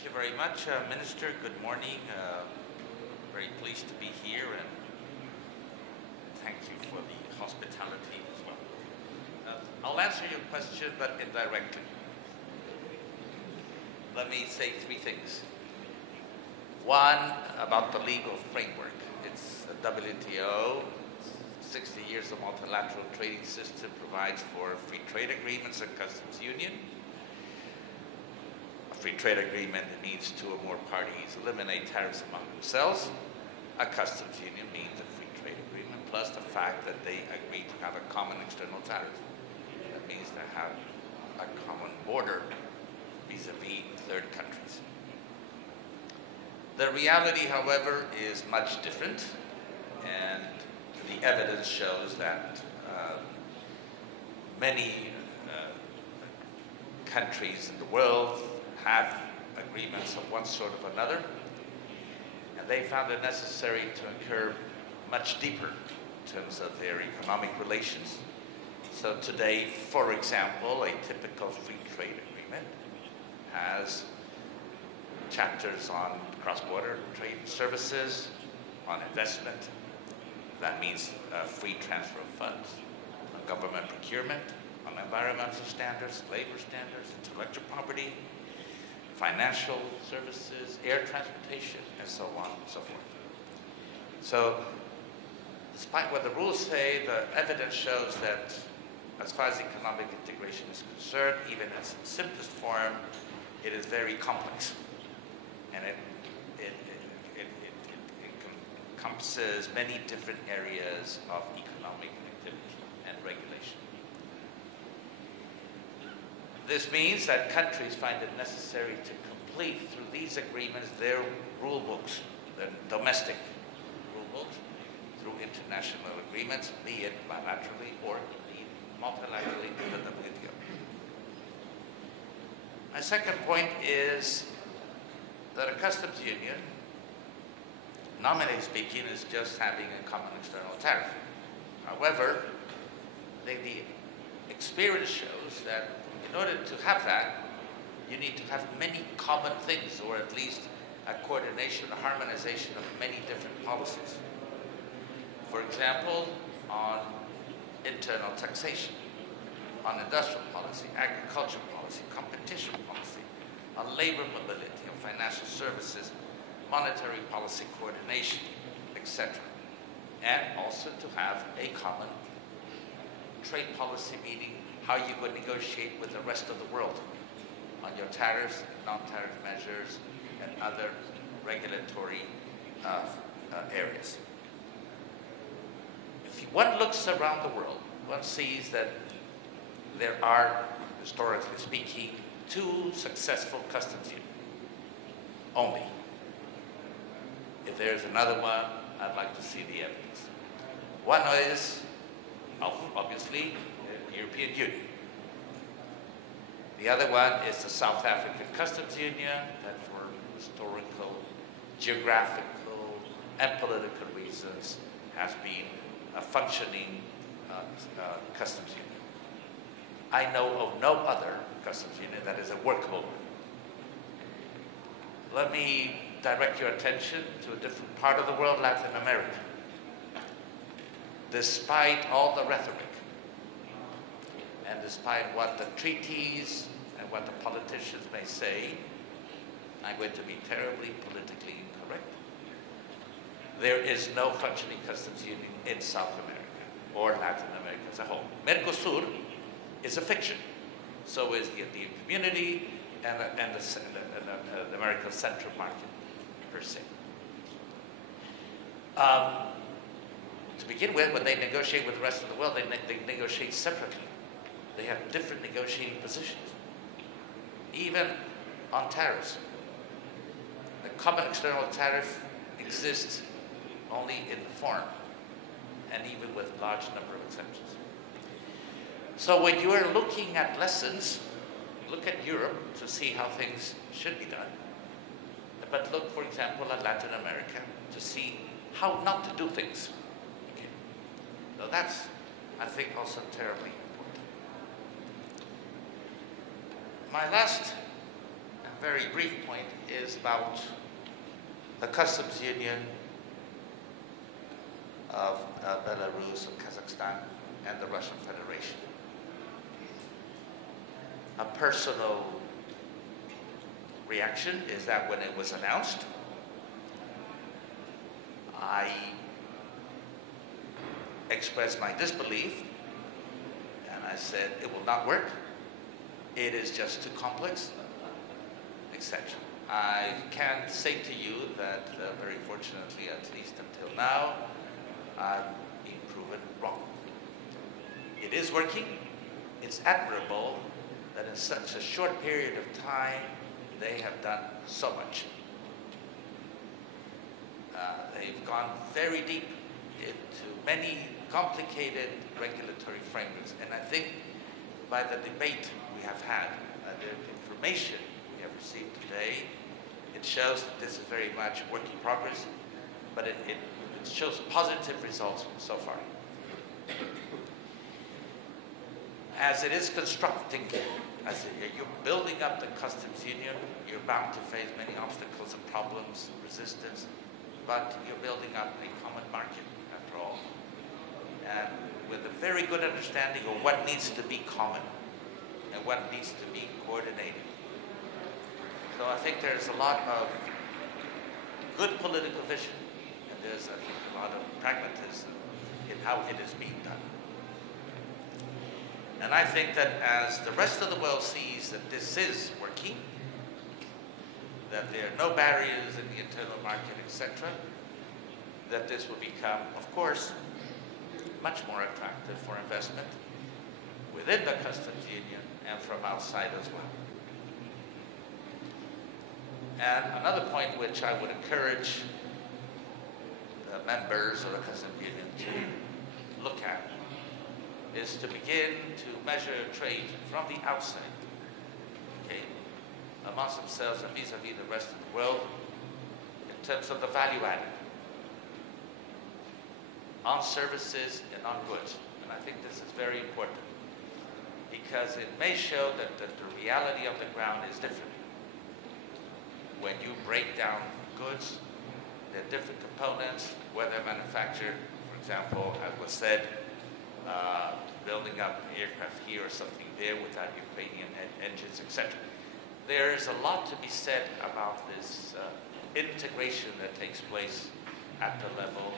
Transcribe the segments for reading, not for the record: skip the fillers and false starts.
Thank you very much, Minister. Good morning. Very pleased to be here, and thank you for the hospitality as well. I'll answer your question, but indirectly. Let me say three things. One, about the legal framework. It's the WTO. 60 years of multilateral trading system provides for free trade agreements and customs union. A free trade agreement means two or more parties eliminate tariffs among themselves. A customs union means a free trade agreement plus the fact that they agree to have a common external tariff. That means they have a common border vis-a-vis third countries. The reality, however, is much different, and the evidence shows that many countries in the world have agreements of one sort or another, and they found it necessary to incur much deeper in terms of their economic relations. So today, for example, a typical free trade agreement has chapters on cross-border trade services, on investment. That means free transfer of funds, on government procurement, on environmental standards, labor standards, intellectual property, financial services, air transportation, and so on and so forth. So, despite what the rules say, the evidence shows that as far as economic integration is concerned, even in its simplest form, it is very complex. And it encompasses many different areas of economic activity and regulation. This means that countries find it necessary to complete through these agreements their rule books, their domestic rule books, through international agreements, be it bilaterally or indeed multilaterally in the WTO. My second point is that a customs union, nominally speaking, is just having a common external tariff. However, the experience shows that in order to have that, you need to have many common things, or at least a coordination, a harmonization of many different policies. For example, on internal taxation, on industrial policy, agriculture policy, competition policy, on labor mobility, on financial services, monetary policy coordination, etc. And also to have a common trade policy, meaning how you would negotiate with the rest of the world on your tariffs, non-tariff measures, and other regulatory areas. If one looks around the world, one sees that there are, historically speaking, two successful customs unions only. If there's another one, I'd like to see the evidence. One is, obviously, the European Union. The other one is the South African Customs Union, that for historical, geographical, and political reasons has been a functioning customs union. I know of no other customs union that is a workable one. Let me direct your attention to a different part of the world, Latin America. Despite all the rhetoric, and despite what the treaties and what the politicians may say, I'm going to be terribly politically incorrect. There is no functioning customs union in South America or Latin America as a whole. Mercosur is a fiction. So is the Andean Community and the American Central Market, per se. To begin with, when they negotiate with the rest of the world, they negotiate separately. They have different negotiating positions. Even on tariffs. The common external tariff exists only in the form, and even with a large number of exemptions. So when you are looking at lessons, look at Europe to see how things should be done. But look, for example, at Latin America to see how not to do things. Okay. So that's, I think, also terribly important. My last and very brief point is about the customs union of Belarus, of Kazakhstan, and the Russian Federation. A personal reaction is that when it was announced, I expressed my disbelief, and I said it will not work. It is just too complex, etc. I can say to you that very fortunately, at least until now, I've been proven wrong. It is working. It's admirable that in such a short period of time, they have done so much. They've gone very deep into many complicated regulatory frameworks. And I think by the debate we have had, the information we have received today, it shows that this is very much a work in progress, but it shows positive results so far. As it is constructing, as you're building up the customs union, you're bound to face many obstacles and problems, resistance, but you're building up a common market after all. And with a very good understanding of what needs to be common and what needs to be coordinated. So I think there's a lot of good political vision, and there's, I think, a lot of pragmatism in how it is being done. And I think that as the rest of the world sees that this is working, that there are no barriers in the internal market, etc., that this will become, of course, much more attractive for investment within the customs union and from outside as well. And another point which I would encourage the members of the customs union to look at is to begin to measure trade from the outside, okay, amongst themselves and vis-a-vis the rest of the world in terms of the value added on services and on goods. And I think this is very important because it may show that the reality of the ground is different. When you break down goods, there are different components, whether manufactured, for example, as was said, building up aircraft here or something there without Ukrainian engines, etc. There is a lot to be said about this integration that takes place at the level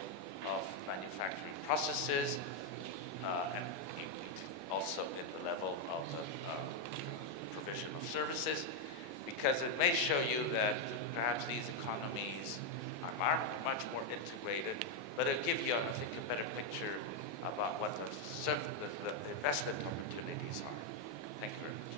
of manufacturing processes and also in the level of the provision of services, because it may show you that perhaps these economies are much more integrated, but it'll give you, I think, a better picture about what the investment opportunities are. Thank you very much.